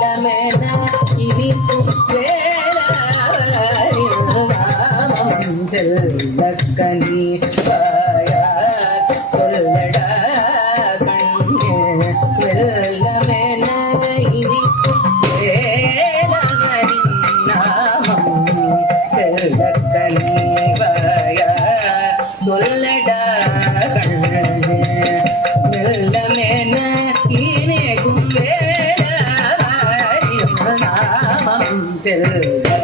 மெல்லமென இனிக்கும் வேளாம் செல்லக்கனி வாயார் சொல்லடா கண்ணே மெல்லமென இனிக்கும் வேளாமரின் நாமம் செல்லக்கனி வாயார் சொல்லடா கண்ணே மெல்லமென இனிக்கும் வேளாமரின் நாமம் செல்ல